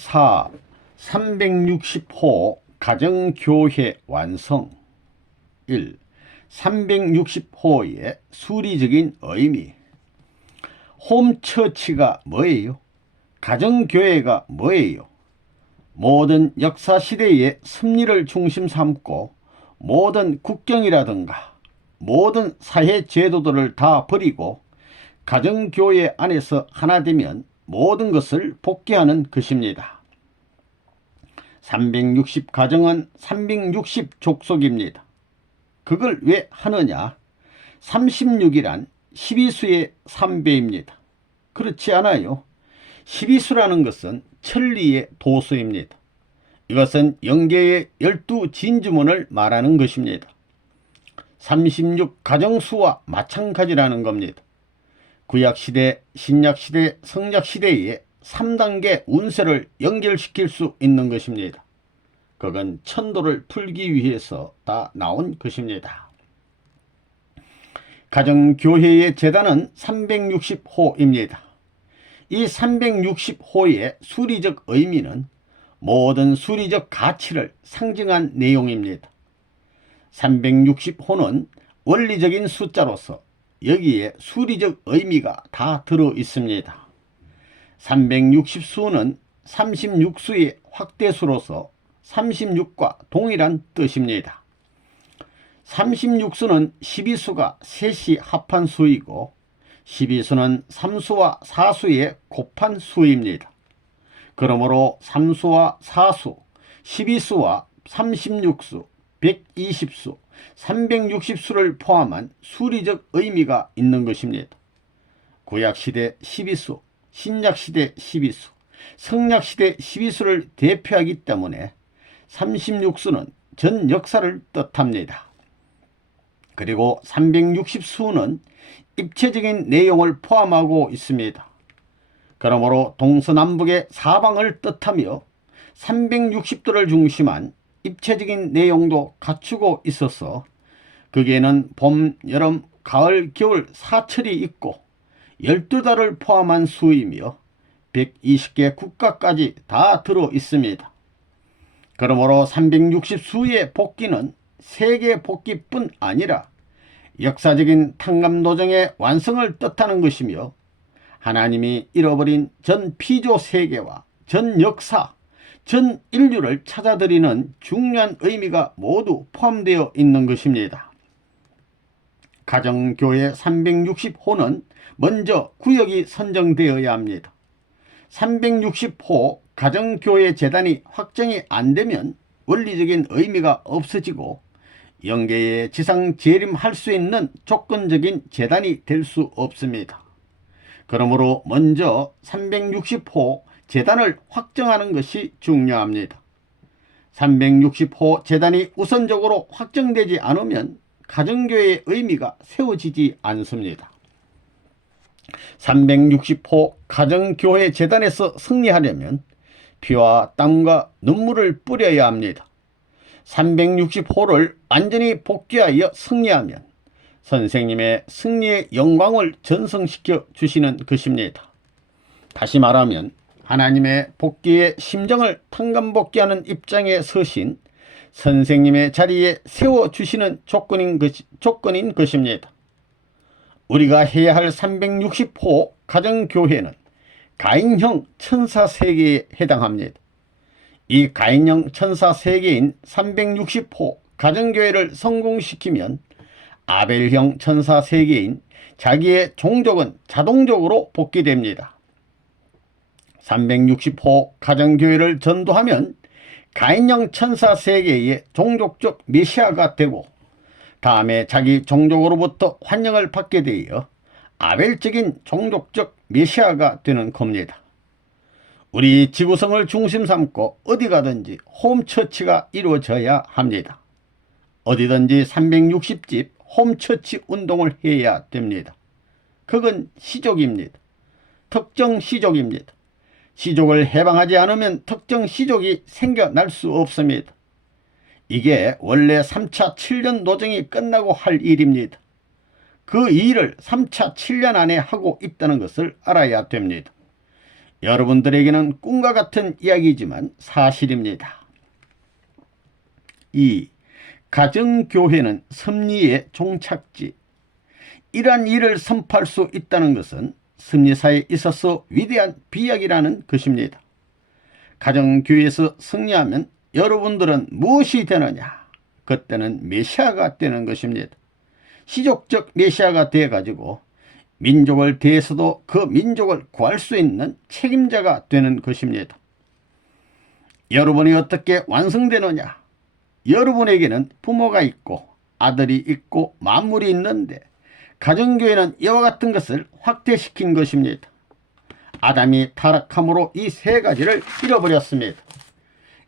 4. 360호 가정교회 완성. 1. 360호의 수리적인 의미. 홈처치가 뭐예요? 가정교회가 뭐예요? 모든 역사시대의 섭리를 중심 삼고 모든 국경이라든가 모든 사회제도들을 다 버리고 가정교회 안에서 하나 되면 모든 것을 복귀하는 것입니다. 360 가정은 360 족속입니다. 그걸 왜 하느냐? 36이란 12수의 3배입니다. 그렇지 않아요? 12수라는 것은 천리의 도수입니다. 이것은 영계의 12진주문을 말하는 것입니다. 36 가정수와 마찬가지라는 겁니다. 구약시대, 신약시대, 성약시대의 3단계 운세를 연결시킬 수 있는 것입니다. 그건 천도를 풀기 위해서 다 나온 것입니다. 가정교회의 제단은 360호입니다. 이 360호의 수리적 의미는 모든 수리적 가치를 상징한 내용입니다. 360호는 원리적인 숫자로서 여기에 수리적 의미가 다 들어 있습니다. 360수는 36수의 확대수로서 36과 동일한 뜻입니다. 36수는 12수가 셋이 합한 수이고 12수는 3수와 4수의 곱한 수입니다. 그러므로 3수와 4수, 12수와 36수, 120수, 360수를 포함한 수리적 의미가 있는 것입니다. 구약시대 12수, 신약시대 12수, 성약시대 12수를 대표하기 때문에 36수는 전 역사를 뜻합니다. 그리고 360수는 입체적인 내용을 포함하고 있습니다. 그러므로 동서남북의 사방을 뜻하며 360도를 중심한 입체적인 내용도 갖추고 있어서 거기에는 봄, 여름, 가을, 겨울, 사철이 있고 12달을 포함한 수이며 120개 국가까지 다 들어 있습니다. 그러므로 360수의 복귀는 세계 복귀뿐 아니라 역사적인 탕감도정의 완성을 뜻하는 것이며 하나님이 잃어버린 전 피조 세계와 전 역사, 전 인류를 찾아들이는 중요한 의미가 모두 포함되어 있는 것입니다. 가정교회 360호는 먼저 구역이 선정되어야 합니다. 360호 가정교회 재단이 확정이 안 되면 원리적인 의미가 없어지고 영계에 지상 재림할 수 있는 조건적인 재단이 될 수 없습니다. 그러므로 먼저 360호 재단을 확정하는 것이 중요합니다. 360호 재단이 우선적으로 확정되지 않으면 가정교회의 의미가 세워지지 않습니다. 360호 가정교회 재단에서 승리하려면 피와 땀과 눈물을 뿌려야 합니다. 360호를 완전히 복귀하여 승리하면 선생님의 승리의 영광을 전승시켜 주시는 것입니다. 다시 말하면 하나님의 복귀의 심정을 탕감복귀하는 입장에 서신 선생님의 자리에 세워주시는 조건인 것입니다. 우리가 해야 할 360호 가정교회는 가인형 천사세계에 해당합니다. 이 가인형 천사세계인 360호 가정교회를 성공시키면 아벨형 천사세계인 자기의 종족은 자동적으로 복귀됩니다. 360호 가정교회를 전도하면 가인형 천사세계의 종족적 메시아가 되고 다음에 자기 종족으로부터 환영을 받게 되어 아벨적인 종족적 메시아가 되는 겁니다. 우리 지구성을 중심 삼고 어디 가든지 홈처치가 이루어져야 합니다. 어디든지 360집 홈처치 운동을 해야 됩니다. 그건 시족입니다. 특정 시족입니다. 시족을 해방하지 않으면 특정 시족이 생겨날 수 없습니다. 이게 원래 3차 7년 노정이 끝나고 할 일입니다. 그 일을 3차 7년 안에 하고 있다는 것을 알아야 됩니다. 여러분들에게는 꿈과 같은 이야기지만 사실입니다. 2. 가정교회는 섭리의 종착지. 이러한 일을 선포할 수 있다는 것은 섭리사에 있어서 위대한 비약이라는 것입니다. 가정교회에서 승리하면 여러분들은 무엇이 되느냐? 그때는 메시아가 되는 것입니다. 시족적 메시아가 되어가지고 민족을 대해서도 그 민족을 구할 수 있는 책임자가 되는 것입니다. 여러분이 어떻게 완성되느냐? 여러분에게는 부모가 있고 아들이 있고 만물이 있는데 가정교회는 이와 같은 것을 확대시킨 것입니다. 아담이 타락함으로 이 세 가지를 잃어버렸습니다.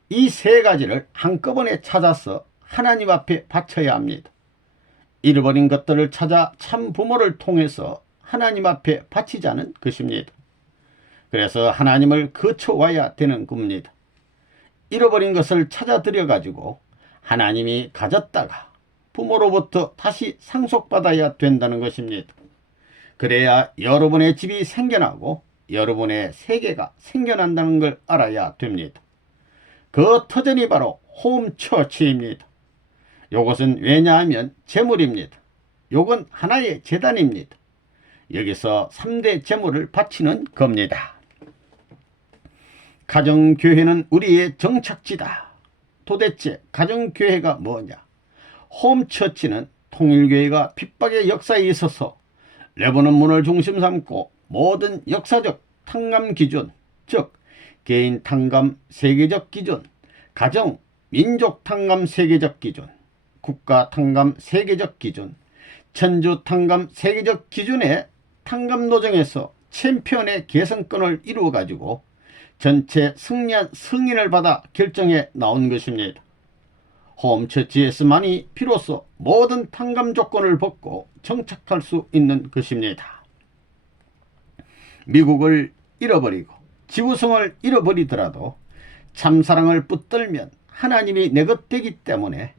이 세 가지를 한꺼번에 찾아서 하나님 앞에 바쳐야 합니다. 잃어버린 것들을 찾아 참 부모를 통해서 하나님 앞에 바치자는 것입니다. 그래서 하나님을 거쳐와야 되는 겁니다. 잃어버린 것을 찾아들여 가지고 하나님이 가졌다가 부모로부터 다시 상속받아야 된다는 것입니다. 그래야 여러분의 집이 생겨나고 여러분의 세계가 생겨난다는 걸 알아야 됩니다. 그 터전이 바로 홈처치입니다. 이것은 왜냐하면 제물입니다. 이건 하나의 제단입니다. 여기서 3대 제물을 바치는 겁니다. 가정교회는 우리의 정착지다. 도대체 가정교회가 뭐냐? 홈처치는 통일교회가 핍박의 역사에 있어서 레바논 문을 중심 삼고 모든 역사적 탕감 기준, 즉 개인 탕감 세계적 기준, 가정, 민족 탕감 세계적 기준, 국가 탕감 세계적 기준, 천주 탕감 세계적 기준의 탕감 노정에서 챔피언의 개성권을 이루어가지고 전체 승리한 승인을 받아 결정해 나온 것입니다. 홈처치에서만이 비로소 모든 탕감 조건을 벗고 정착할 수 있는 것입니다. 미국을 잃어버리고 지구성을 잃어버리더라도 참사랑을 붙들면 하나님이 내 것 되기 때문에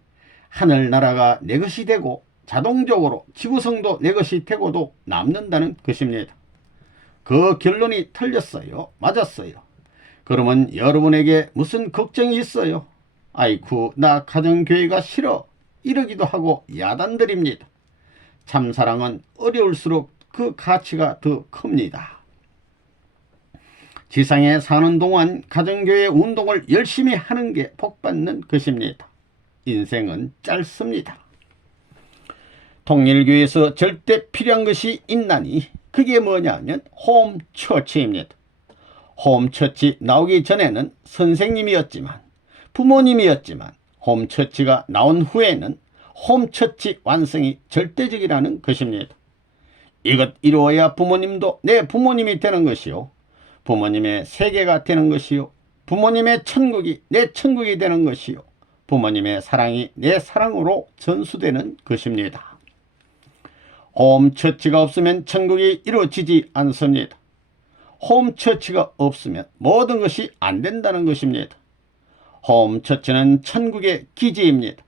하늘나라가 내 것이 되고 자동적으로 지구성도 내 것이 되고도 남는다는 것입니다. 그 결론이 틀렸어요? 맞았어요? 그러면 여러분에게 무슨 걱정이 있어요? 아이쿠, 나 가정교회가 싫어, 이러기도 하고 야단들입니다. 참사랑은 어려울수록 그 가치가 더 큽니다. 지상에 사는 동안 가정교회 운동을 열심히 하는 게 복받는 것입니다. 인생은 짧습니다. 통일교회에서 절대 필요한 것이 있나니 그게 뭐냐면 홈처치입니다. 홈처치 나오기 전에는 선생님이었지만 부모님이었지만 홈처치가 나온 후에는 홈처치 완성이 절대적이라는 것입니다. 이것 이루어야 부모님도 내 부모님이 되는 것이요, 부모님의 세계가 되는 것이요, 부모님의 천국이 내 천국이 되는 것이요, 부모님의 사랑이 내 사랑으로 전수되는 것입니다. 홈처치가 없으면 천국이 이루어지지 않습니다. 홈처치가 없으면 모든 것이 안 된다는 것입니다. 홈처치는 천국의 기지입니다.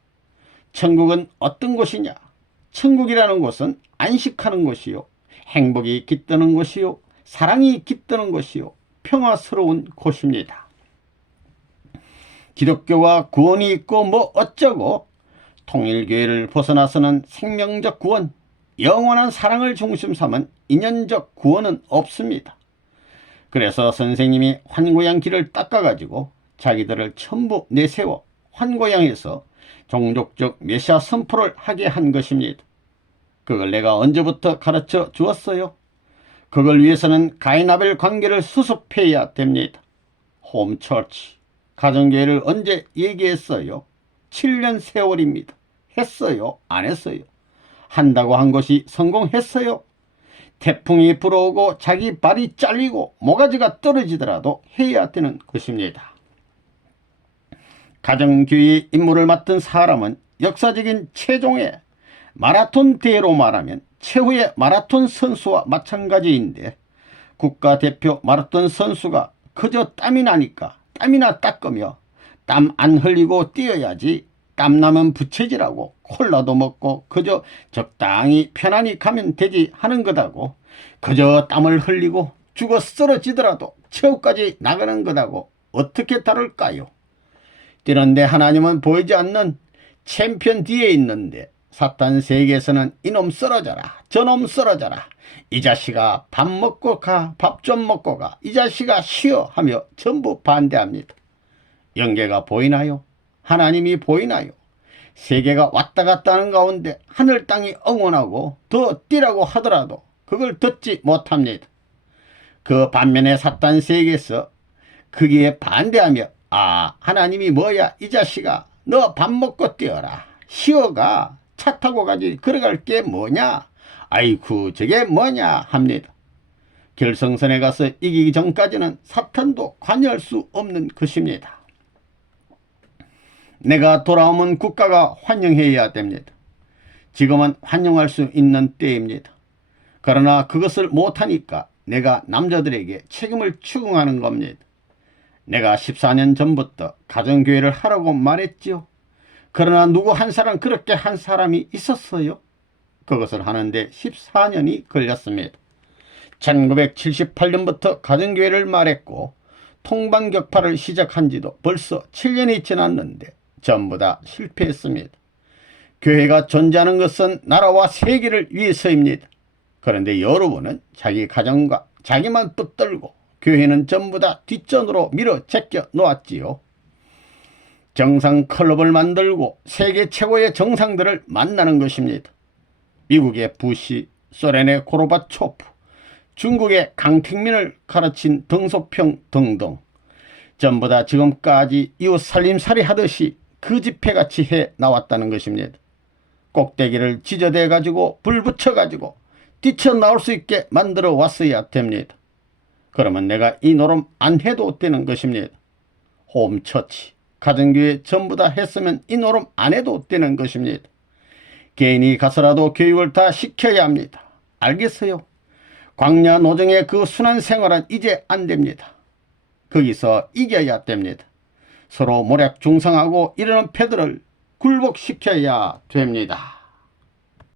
천국은 어떤 곳이냐? 천국이라는 곳은 안식하는 곳이요, 행복이 깃드는 곳이요, 사랑이 깃드는 곳이요, 평화스러운 곳입니다. 기독교와 구원이 있고 뭐 어쩌고, 통일교회를 벗어나서는 생명적 구원, 영원한 사랑을 중심 삼은 인연적 구원은 없습니다. 그래서 선생님이 환고양 길을 닦아가지고 자기들을 전부 내세워 환고양에서 종족적 메시아 선포를 하게 한 것입니다. 그걸 내가 언제부터 가르쳐 주었어요? 그걸 위해서는 가인아벨 관계를 수습해야 됩니다. 홈처치, 가정교회를 언제 얘기했어요? 7년 세월입니다. 했어요? 안 했어요? 한다고 한 것이 성공했어요? 태풍이 불어오고 자기 발이 잘리고 모가지가 떨어지더라도 해야 되는 것입니다. 가정교회 임무를 맡은 사람은 역사적인 최종의 마라톤 대회로 말하면 최후의 마라톤 선수와 마찬가지인데, 국가대표 마라톤 선수가 그저 땀이 나니까 땀이나 닦으며 땀 안 흘리고 뛰어야지, 땀나면 부채질하고 콜라도 먹고 그저 적당히 편안히 가면 되지 하는 것하고, 그저 땀을 흘리고 죽어 쓰러지더라도 최후까지 나가는 것하고 어떻게 다를까요? 뛰는데 하나님은 보이지 않는 챔피언 뒤에 있는데 사탄 세계에서는 이놈 쓰러져라, 저놈 쓰러져라, 이 자식아 밥 먹고 가, 밥 좀 먹고 가, 이 자식아 쉬어 하며 전부 반대합니다. 영계가 보이나요? 하나님이 보이나요? 세계가 왔다 갔다 하는 가운데 하늘 땅이 응원하고 더 뛰라고 하더라도 그걸 듣지 못합니다. 그 반면에 사탄 세계에서 거기에 반대하며 하나님이 뭐야, 이 자식아 너 밥 먹고 뛰어라, 쉬어가, 차 타고 가지, 걸어갈 게 뭐냐, 아이쿠 저게 뭐냐 합니다. 결승선에 가서 이기기 전까지는 사탄도 관여할 수 없는 것입니다. 내가 돌아오면 국가가 환영해야 됩니다. 지금은 환영할 수 있는 때입니다. 그러나 그것을 못하니까 내가 남자들에게 책임을 추궁하는 겁니다. 내가 14년 전부터 가정교회를 하라고 말했지요. 그러나 누구 한 사람 그렇게 한 사람이 있었어요? 그것을 하는데 14년이 걸렸습니다. 1978년부터 가정교회를 말했고 통방격파를 시작한 지도 벌써 7년이 지났는데 전부 다 실패했습니다. 교회가 존재하는 것은 나라와 세계를 위해서입니다. 그런데 여러분은 자기 가정과 자기만 붙들고 교회는 전부 다 뒷전으로 밀어 제껴 놓았지요. 정상 클럽을 만들고 세계 최고의 정상들을 만나는 것입니다. 미국의 부시, 소련의 고르바초프, 중국의 강택민을 가르친 덩소평 등등 전부 다 지금까지 이웃 살림살이 하듯이 그 집회같이 해 나왔다는 것입니다. 꼭대기를 지저대 가지고 불 붙여 가지고 뛰쳐나올 수 있게 만들어 왔어야 됩니다. 그러면 내가 이 노름 안 해도 되는 것입니다. 홈처치, 가정교회 전부 다 했으면 이 노름 안 해도 되는 것입니다. 개인이 가서라도 교육을 다 시켜야 합니다. 알겠어요? 광야 노정의 그 순한 생활은 이제 안 됩니다. 거기서 이겨야 됩니다. 서로 모략 중상하고 이러는 패들을 굴복시켜야 됩니다.